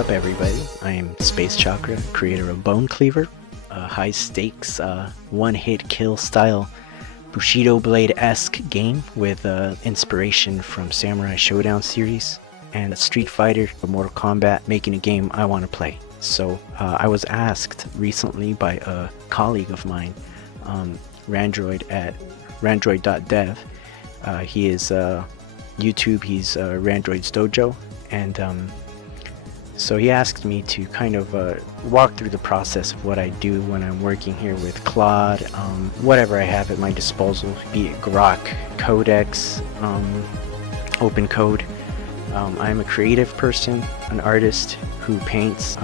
up, everybody? I am SpaceChakra, creator of Bone Cleaver, a high stakes, one-hit kill style Bushido Blade-esque game with inspiration from Samurai Showdown series and Street Fighter or Mortal Kombat, making a game I want to play. So I was asked recently by a colleague of mine, Randroid at randroid.dev. He is YouTube, he's Randroid's Dojo, and so he asked me to kind of walk through the process of what I do when I'm working here with Claude, whatever I have at my disposal, be it Grok, Codex, OpenCode. I'm a creative person, an artist who paints,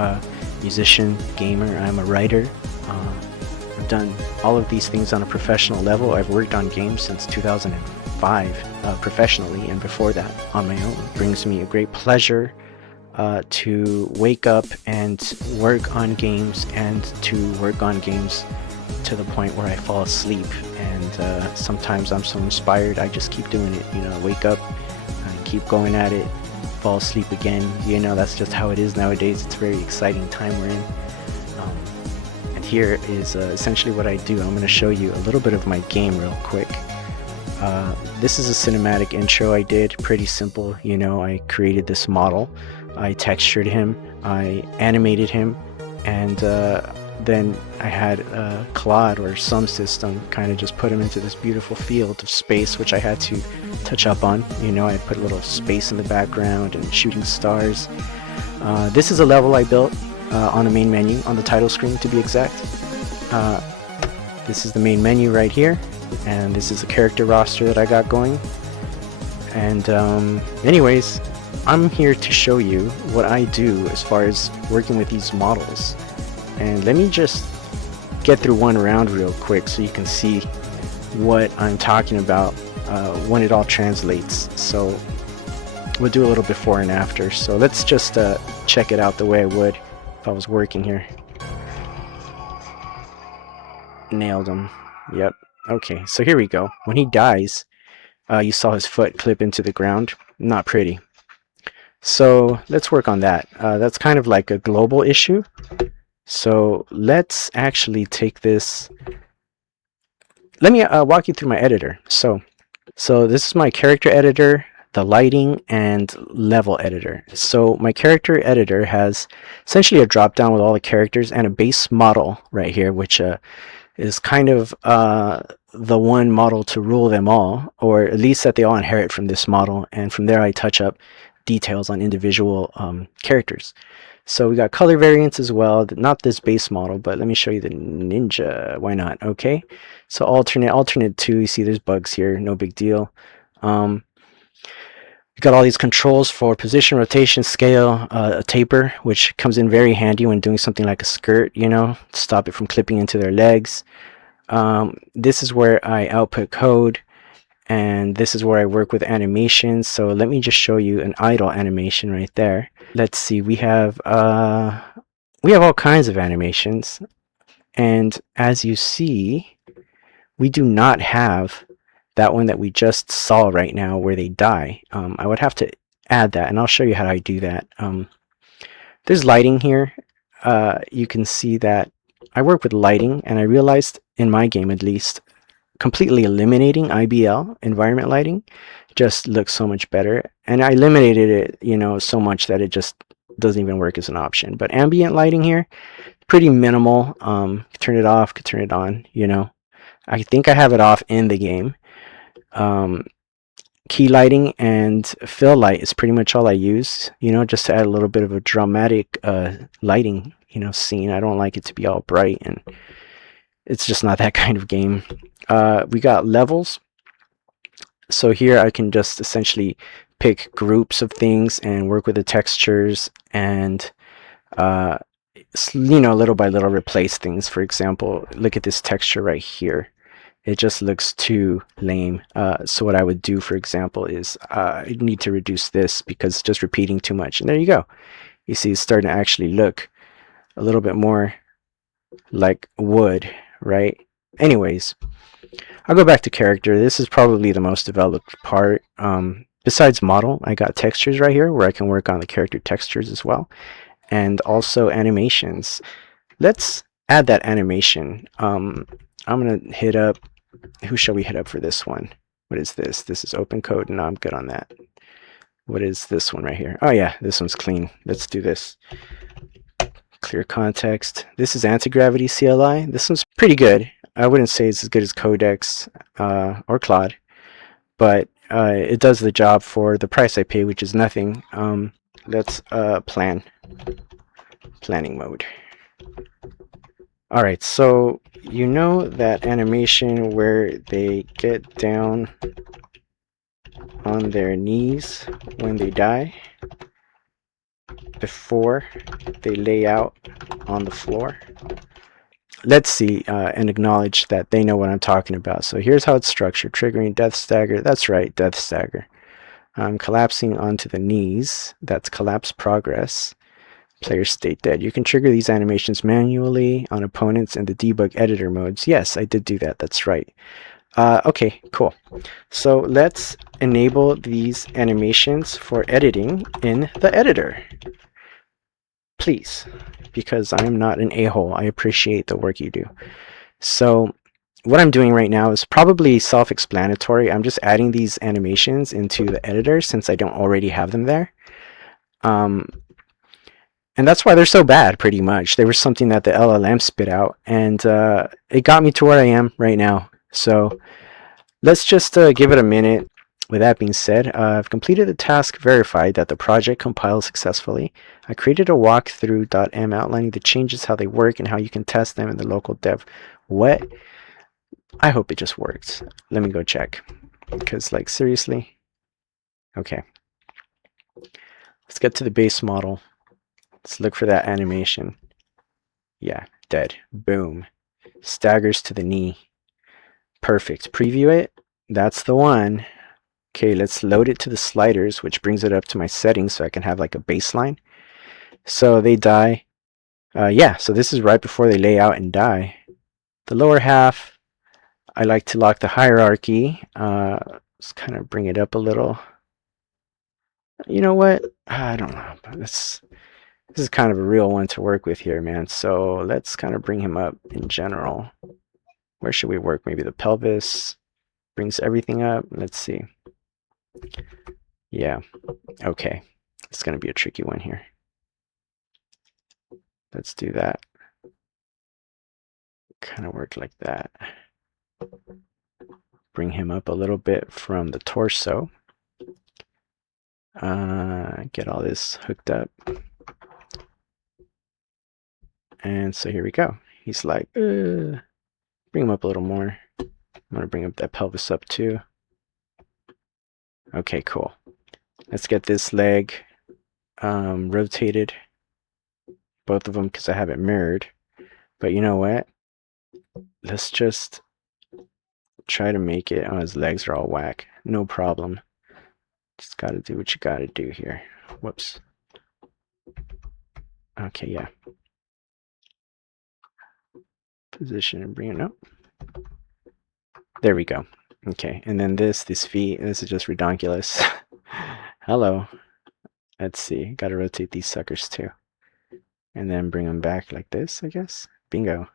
musician, gamer. I'm a writer. I've done all of these things on a professional level. I've worked on games since 2005 professionally, and before that on my own. It brings me a great pleasure to wake up and work on games, and to work on games to the point where I fall asleep. And sometimes I'm so inspired I just keep doing it. You know, wake up and keep going at it, fall asleep again. You know, that's just how it is nowadays. It's a very exciting time we're in. And here is essentially what I do. I'm going to show you a little bit of my game real quick. This is a cinematic intro I did, pretty simple. You know, I created this model, I textured him, I animated him, and then I had Claude or some system kind of just put him into this beautiful field of space, which I had to touch up on. You know, I put a little space in the background and shooting stars. This is a level I built on the main menu, on the title screen to be exact. This is the main menu right here, and this is the character roster that I got going. And anyways, I'm here to show you what I do as far as working with these models. And let me just get through one round real quick so you can see what I'm talking about when it all translates. So we'll do a little before and after. So let's just check it out the way I would if I was working here. Nailed him. Yep. Okay, so here we go. When he dies, you saw his foot clip into the ground. Not pretty. So let's work on that. That's kind of like a global issue. So let's actually take this. Let me walk you through my editor. So this is my character editor, the lighting, and level editor. So my character editor has essentially a drop down with all the characters and a base model right here, which is kind of the one model to rule them all, or at least that they all inherit from this model, and from there I touch up details on individual characters. So we got color variants as well, not this base model, but let me show you the ninja. Why not? Okay, so alternate 2, you see there's bugs here, no big deal. We got all these controls for position, rotation, scale, a taper, which comes in very handy when doing something like a skirt, you know, stop it from clipping into their legs. This is where I output code, and this is where I work with animations. So let me just show you an idle animation right there. Let's see, we have all kinds of animations, and as you see, we do not have that one that we just saw right now where they die. I would have to add that, and I'll show you how I do that. There's lighting here. You can see that I work with lighting, and I realized in my game at least, completely eliminating IBL, environment lighting, just looks so much better. And I eliminated it, you know, so much that it just doesn't even work as an option. But ambient lighting here, pretty minimal. Could turn it off, could turn it on, you know. I think I have it off in the game. Key lighting and fill light is pretty much all I use, you know, just to add a little bit of a dramatic lighting, you know, scene. I don't like it to be all bright, and it's just not that kind of game. We got levels. So here I can just essentially pick groups of things and work with the textures, and you know, little by little replace things. For example, look at this texture right here. It just looks too lame. So what I would do, for example, is I need to reduce this because it's just repeating too much. And there you go. You see it's starting to actually look a little bit more like wood, right? Anyways, I'll go back to character. This is probably the most developed part. Besides model, I got textures right here where I can work on the character textures as well. and also animations. Let's add that animation. I'm gonna hit up, who shall we hit up for this one? What is this? This is OpenCode. No, I'm good on that. What is this one right here? Oh yeah, this one's clean. Let's do this. Clear context. This is anti-gravity CLI. This one's pretty good. I wouldn't say it's as good as Codex or Claude, but it does the job for the price I pay, which is nothing. Let's planning mode. All right, so you know that animation where they get down on their knees when they die before they lay out on the floor? Let's see and acknowledge that they know what I'm talking about. So here's how it's structured. Triggering death stagger. That's right, death stagger. Collapsing onto the knees. That's collapse progress. Player state dead. You can trigger these animations manually on opponents in the debug editor modes. Yes, I did do that. That's right. Okay, cool. So let's enable these animations for editing in the editor. Please, because I'm not an a-hole. I appreciate the work you do. So what I'm doing right now is probably self-explanatory. I'm just adding these animations into the editor since I don't already have them there. And that's why they're so bad, pretty much. They were something that the LLM spit out, and it got me to where I am right now. So let's just give it a minute. With that being said, I've completed the task, verified that the project compiled successfully. I created a walkthrough.m outlining the changes, how they work, and how you can test them in the local dev. What? I hope it just works. Let me go check. Because, like, seriously? Okay. Let's get to the base model. Let's look for that animation. Yeah, dead. Boom. Staggers to the knee. Perfect. Preview it. That's the one. Okay, let's load it to the sliders, which brings it up to my settings so I can have like a baseline. So they die. Yeah, so this is right before they lay out and die. The lower half, I like to lock the hierarchy. Let's kind of bring it up a little. You know what? I don't know. This is kind of a real one to work with here, man. So let's kind of bring him up in general. Where should we work? Maybe the pelvis brings everything up. Let's see. Yeah. Okay. It's going to be a tricky one here. Let's do that. Kind of work like that. Bring him up a little bit from the torso. Get all this hooked up. And so here we go. He's like, bring him up a little more. I'm going to bring up that pelvis up too. Okay, cool. Let's get this leg rotated. Both of them because I have it mirrored. But you know what? Let's just try to make it. Oh, his legs are all whack. No problem. Just got to do what you got to do here. Whoops. Okay, yeah. Position and bring it up. There we go. Okay, and then this feet, this is just redonkulous. Hello. Let's see. Got to rotate these suckers too. And then bring them back like this, I guess. Bingo.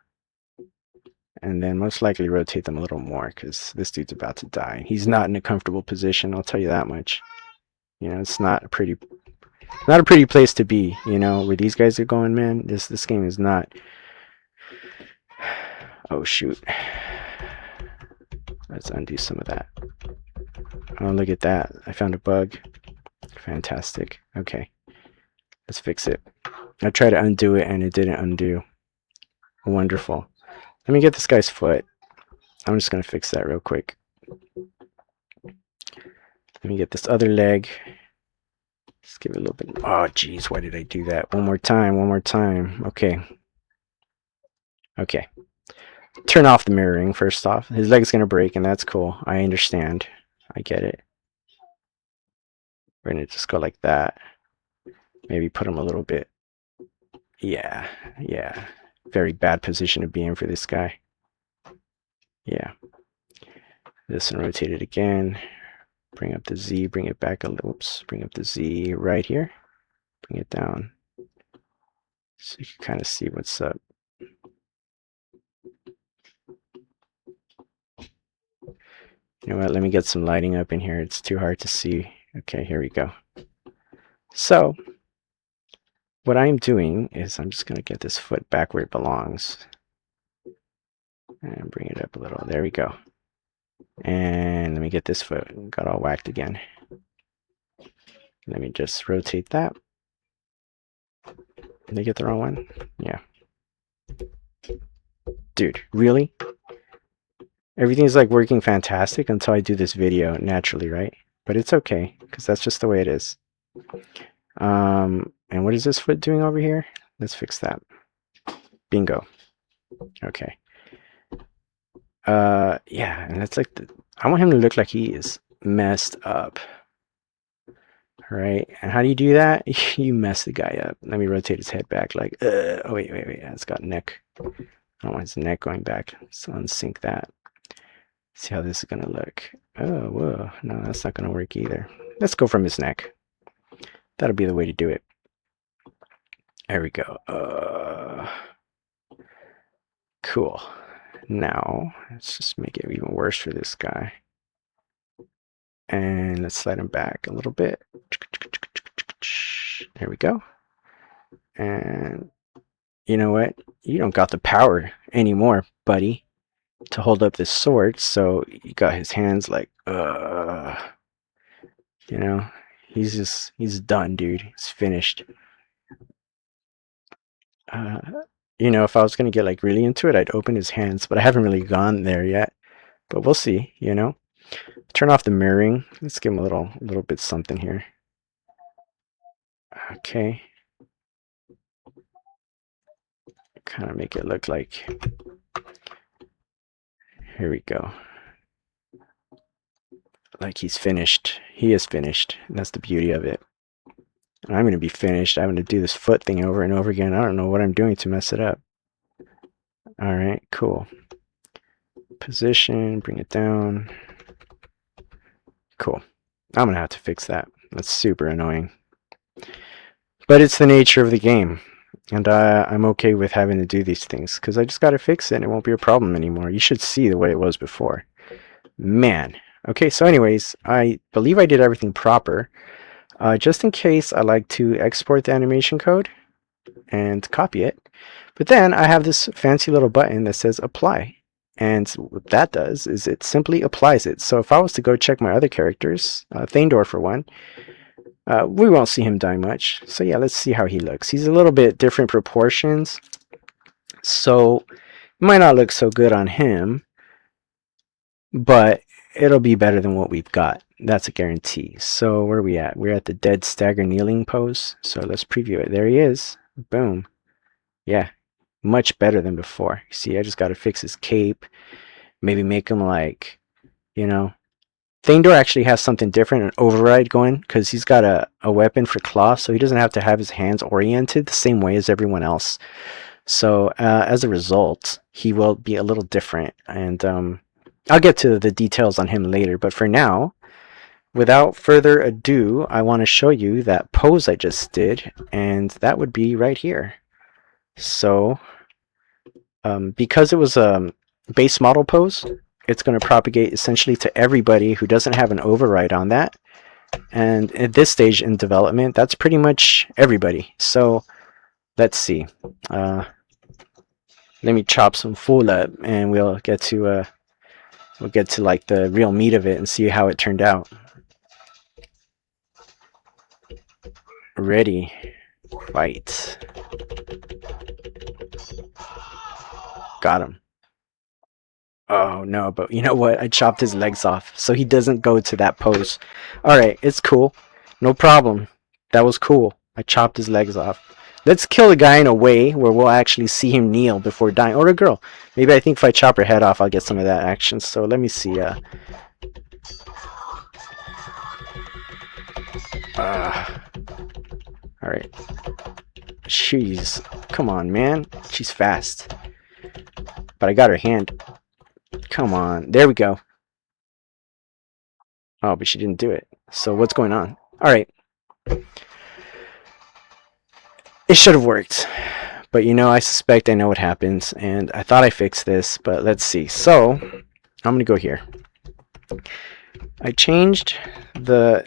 And then most likely rotate them a little more because this dude's about to die. He's not in a comfortable position, I'll tell you that much. You know, it's not a pretty place to be, you know, where these guys are going, man. This game is not. Oh shoot. Let's undo some of that. Oh, look at that. I found a bug. Fantastic. Okay. Let's fix it. I tried to undo it and it didn't undo. Wonderful. Let me get this guy's foot. I'm just going to fix that real quick. Let me get this other leg. Just give it a little bit. Oh, geez. Why did I do that? One more time. One more time. Okay. Okay. Turn off the mirroring first off. His leg's going to break and that's cool. I understand. I get it. We're going to just go like that. Maybe put him a little bit. Yeah. Yeah. Very bad position to be in for this guy. Yeah. This one, rotate it again. Bring up the Z, bring it back a little. Oops, bring up the Z right here. Bring it down. So you can kind of see what's up. You know what? Let me get some lighting up in here. It's too hard to see. Okay, here we go. So what I'm doing is I'm just going to get this foot back where it belongs. And bring it up a little. There we go. And let me get this foot. Got all whacked again. Let me just rotate that. Did I get the wrong one? Yeah. Dude, really? Everything's like working fantastic until I do this video naturally, right? But it's okay, because that's just the way it is. And what is this foot doing over here? Let's fix that. Bingo. Okay. Yeah, and that's like I want him to look like he is messed up. Right? And how do you do that? You mess the guy up. Let me rotate his head back like, oh, wait. It's got neck. I don't want his neck going back. So unsync that. See how this is going to look. Oh, whoa. No, that's not going to work either. Let's go from his neck. That'll be the way to do it. There we go. Cool. Now, let's just make it even worse for this guy. And let's slide him back a little bit. There we go. And you know what? You don't got the power anymore, buddy, to hold up this sword. So you got his hands like, you know, he's done, dude. He's finished. You know, if I was gonna get like really into it, I'd open his hands, but I haven't really gone there yet. But we'll see, you know. Turn off the mirroring. Let's give him a little bit something here. Okay. Kind of make it look like, here we go. Like he's finished. He is finished. And that's the beauty of it. And I'm going to be finished. I'm going to do this foot thing over and over again. I don't know what I'm doing to mess it up. All right, cool. Position, bring it down. Cool. I'm going to have to fix that. That's super annoying. But it's the nature of the game. And I'm okay with having to do these things because I just got to fix it and it won't be a problem anymore. You should see the way it was before. Man. Okay, so anyways, I believe I did everything proper. Just in case, I like to export the animation code and copy it. But then I have this fancy little button that says apply. And what that does is it simply applies it. So if I was to go check my other characters, Thandor for one, we won't see him die much. So yeah, let's see how he looks. He's a little bit different proportions. So it might not look so good on him, but it'll be better than what we've got. That's a guarantee. So where are we at? We're at the dead stagger kneeling pose. So let's preview it. There he is. Boom. Yeah, much better than before. See, I just got to fix his cape. Maybe make him like, you know. Thandor actually has something different, an override going, because he's got a weapon for claw, so he doesn't have to have his hands oriented the same way as everyone else. So as a result, he will be a little different. And I'll get to the details on him later, but for now, without further ado, I want to show you that pose I just did, and that would be right here. So because it was a base model pose, it's going to propagate essentially to everybody who doesn't have an override on that. And at this stage in development, that's pretty much everybody. So let's see. Let me chop some fool up, and we'll get to like the real meat of it and see how it turned out. Ready, fight. Got him. Oh no, but you know what? I chopped his legs off, so he doesn't go to that pose. Alright, it's cool. No problem. That was cool. I chopped his legs off. Let's kill the guy in a way where we'll actually see him kneel before dying. Or a girl. Maybe I think if I chop her head off, I'll get some of that action. So let me see. Alright. Jeez. Come on, man. She's fast. But I got her hand. Come on. There we go. Oh, but she didn't do it. So what's going on? Alright. It should have worked. But you know, I suspect I know what happens, and I thought I fixed this, but let's see. So I'm gonna go here. I changed the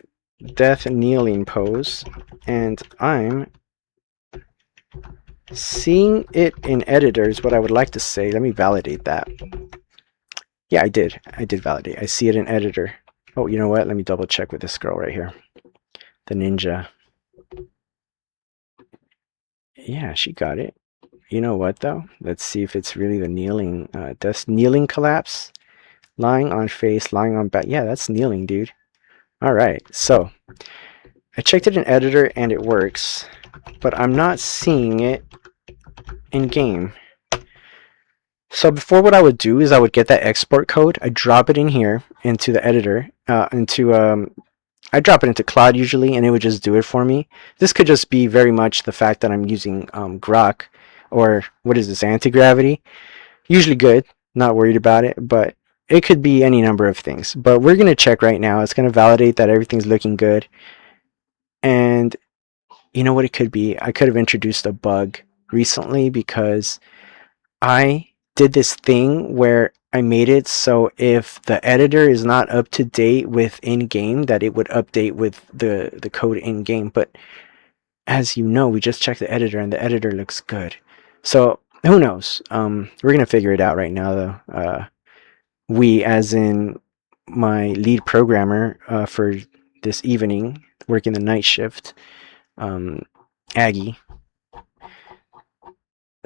death kneeling pose, and I'm seeing it in editors. What I would like to say, let me validate that. Yeah, I did validate. I see it in editor. Oh, you know what? Let me double check with this girl right here, the ninja. Yeah, she got it. You know what though? Let's see if it's really the kneeling, death kneeling collapse. Lying on face, lying on back. Yeah, that's kneeling, dude. All right, so I checked it in editor and it works, but I'm not seeing it in game. So before, what I would do is I would get that export code, I drop it in here into the editor, I drop it into Claude usually, and it would just do it for me. This could just be very much the fact that I'm using Grok, or what is this, anti-gravity. Usually good, not worried about it, but it could be any number of things. But we're going to check right now. It's going to validate that everything's looking good. And you know what it could be? I could have introduced a bug recently because I did this thing where I made it so if the editor is not up to date with in-game, that it would update with the code in-game. But as you know, we just checked the editor and the editor looks good. So who knows? We're gonna figure it out right now, though. We, as in my lead programmer for this evening, working the night shift, Aggie.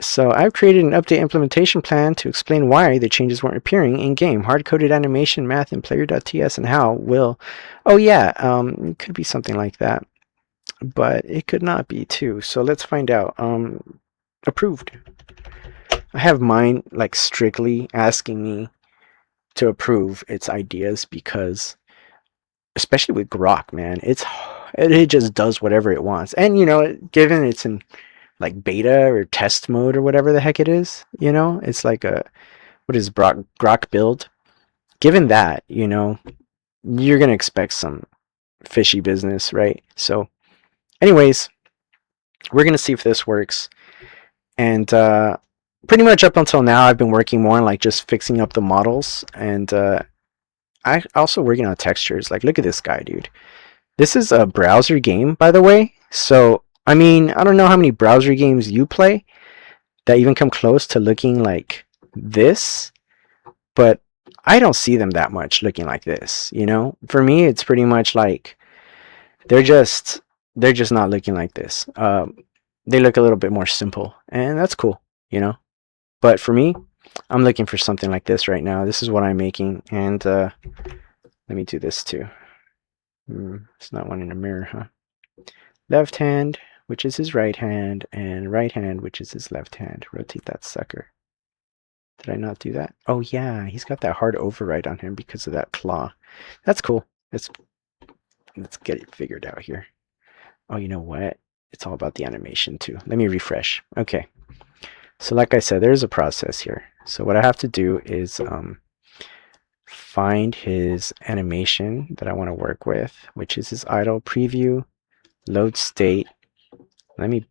So I've created an update implementation plan to explain why the changes weren't appearing in game. Hard-coded animation, math, and player.ts, and how will. Oh yeah, it could be something like that, but it could not be too. So let's find out. Approved. I have mine like strictly asking me to approve its ideas because, especially with Grok, man, it just does whatever it wants. And you know, given it's in like beta or test mode or whatever the heck it is, you know, it's like a, what is Grok build? Given that, you know, you're gonna expect some fishy business, right? So anyways, we're gonna see if this works. And pretty much up until now, I've been working more on like just fixing up the models, and I also working on textures. Like, look at this guy, dude. This is a browser game, by the way. So I mean, I don't know how many browser games you play that even come close to looking like this, but I don't see them that much looking like this, you know? For me, it's pretty much like they're just not looking like this. They look a little bit more simple, and that's cool, you know? But for me, I'm looking for something like this right now. This is what I'm making, and let me do this too. It's not one in a mirror, huh? Left hand, which is his right hand, and right hand, which is his left hand. Rotate that sucker. Did I not do that? Oh yeah, he's got that hard override on him because of that claw. That's cool. Let's get it figured out here. Oh, you know what? It's all about the animation too. Let me refresh. Okay. So like I said, there's a process here. So what I have to do is find his animation that I want to work with, which is his idle preview, load state. Let me,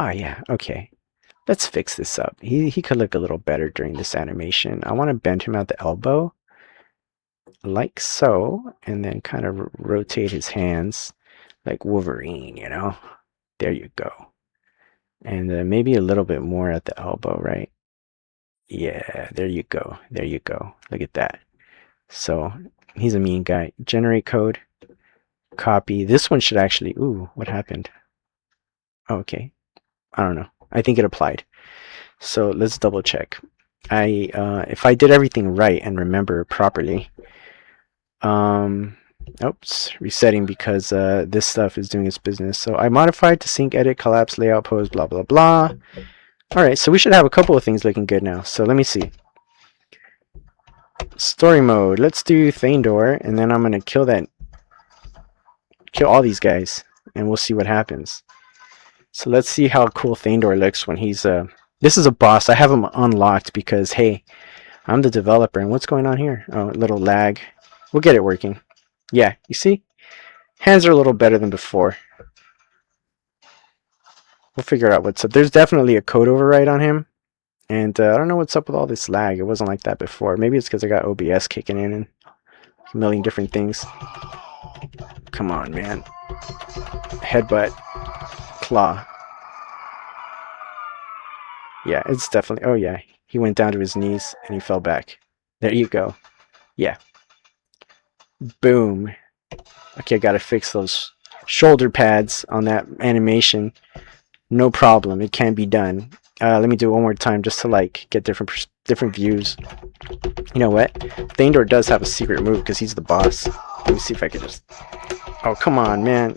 yeah, okay. Let's fix this up. He could look a little better during this animation. I want to bend him at the elbow, like so, and then kind of rotate his hands like Wolverine, you know? There you go. And maybe a little bit more at the elbow, right? Yeah, there you go. There you go. Look at that. So he's a mean guy. Generate code, copy. This one should actually, ooh, what happened? Oh, okay. I don't know. I think it applied. So let's double check. If I did everything right and remember properly, oops, resetting because this stuff is doing its business. So I modified to sync, edit, collapse, layout, pose, blah, blah, blah. All right, so we should have a couple of things looking good now. So let me see. Story mode. Let's do Thandor, and then I'm gonna kill all these guys, and we'll see what happens. So let's see how cool Thandor looks when he's this is a boss. I have him unlocked because hey, I'm the developer, and what's going on here? Oh, a little lag. We'll get it working. Yeah, you see? Hands are a little better than before. We'll figure out what's up. There's definitely a code override on him. And I don't know what's up with all this lag. It wasn't like that before. Maybe it's because I got OBS kicking in and a million different things. Come on, man. Headbutt. Claw. Yeah, it's definitely... Oh, yeah. He went down to his knees and he fell back. There you go. Yeah. Boom. Okay, I gotta fix those shoulder pads on that animation. No problem. It can be done. Let me do it one more time just to like get different views. You know what? Thandor does have a secret move because he's the boss. Let me see if I can just... Oh, come on, man.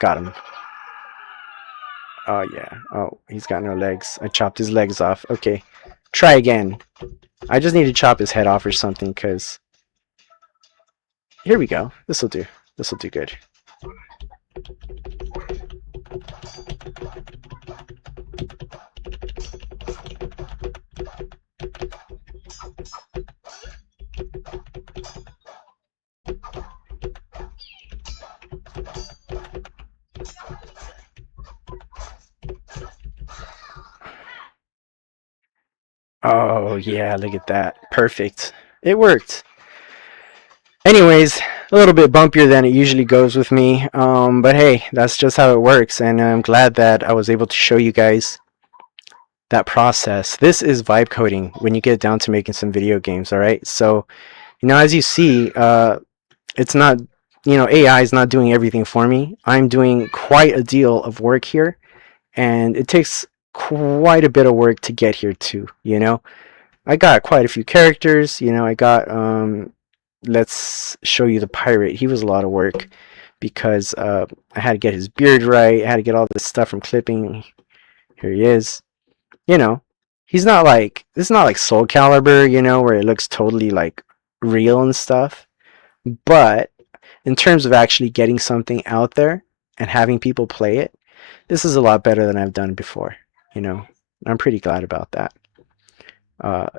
Got him. Oh, yeah. Oh, he's got no legs. I chopped his legs off. Okay. Try again. I just need to chop his head off or something because... Here we go. This'll do. This'll do good. Oh, yeah, look at that. Perfect. It worked. Anyways, a little bit bumpier than it usually goes with me. But hey, that's just how it works. And I'm glad that I was able to show you guys that process. This is vibe coding when you get down to making some video games, all right? So, you know, as you see, it's not, you know, AI is not doing everything for me. I'm doing quite a deal of work here. And it takes quite a bit of work to get here too, you know. I got quite a few characters, you know. I got let's show you the pirate. He was a lot of work because I had to get his beard right. I had to get all this stuff from clipping. Here he is. You know, he's not like, this is not like Soul Calibur, you know, where it looks totally like real and stuff. But in terms of actually getting something out there and having people play it, this is a lot better than I've done before, you know. I'm pretty glad about that.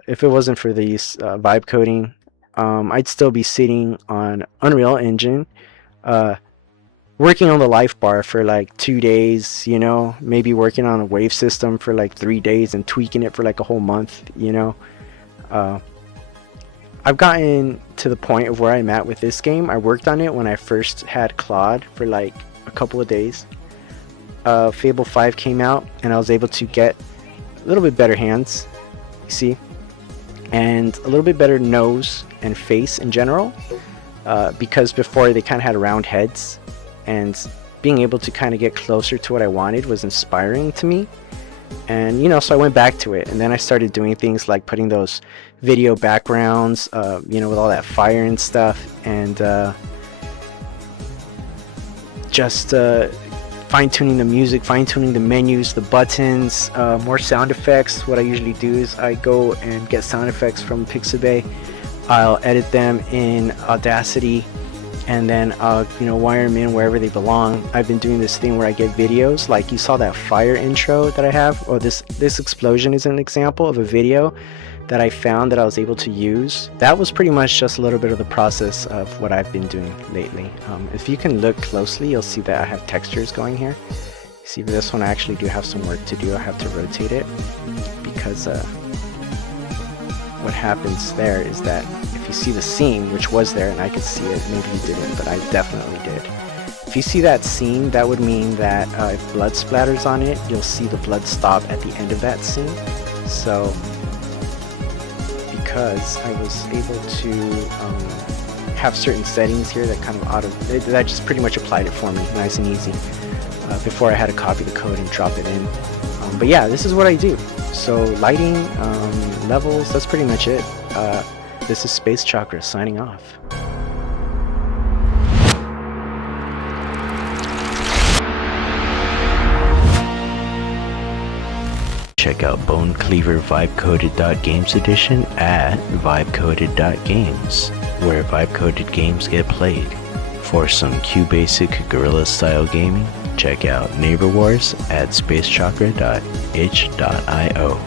If it wasn't for these vibe coding, I'd still be sitting on Unreal Engine, working on the life bar for like 2 days, you know, maybe working on a wave system for like 3 days and tweaking it for like a whole month, you know. I've gotten to the point of where I'm at with this game. I worked on it when I first had Claude for like a couple of days. Fable 5 came out and I was able to get a little bit better hands, you see, and a little bit better nose and face in general, because before they kind of had round heads, and being able to kind of get closer to what I wanted was inspiring to me. And you know, so I went back to it, and then I started doing things like putting those video backgrounds, you know, with all that fire and stuff, and just fine-tuning the music, fine-tuning the menus, the buttons, more sound effects. What I usually do is I go and get sound effects from Pixabay. I'll edit them in Audacity, and then I'll, you know, wire them in wherever they belong. I've been doing this thing where I get videos, like you saw that fire intro that I have, or this explosion is an example of a video that I found that I was able to use. That was pretty much just a little bit of the process of what I've been doing lately. If you can look closely, you'll see that I have textures going here. See, for this one I actually do have some work to do. I have to rotate it because what happens there is that if you see the scene, which was there and I could see it, maybe you didn't, but I definitely did. If you see that scene, that would mean that if blood splatters on it, you'll see the blood stop at the end of that scene. So because I was able to have certain settings here that kind of that just pretty much applied it for me, nice and easy, before I had to copy the code and drop it in. But yeah, this is what I do. So lighting, levels, that's pretty much it. This is SpaceChakra signing off. Check out Bone Cleaver Vibe-Coded.Games edition at Vibe-Coded.Games, where Vibe-Coded games get played. For some QBasic guerrilla-style gaming, check out Neighbor Wars at SpaceChakra.itch.io.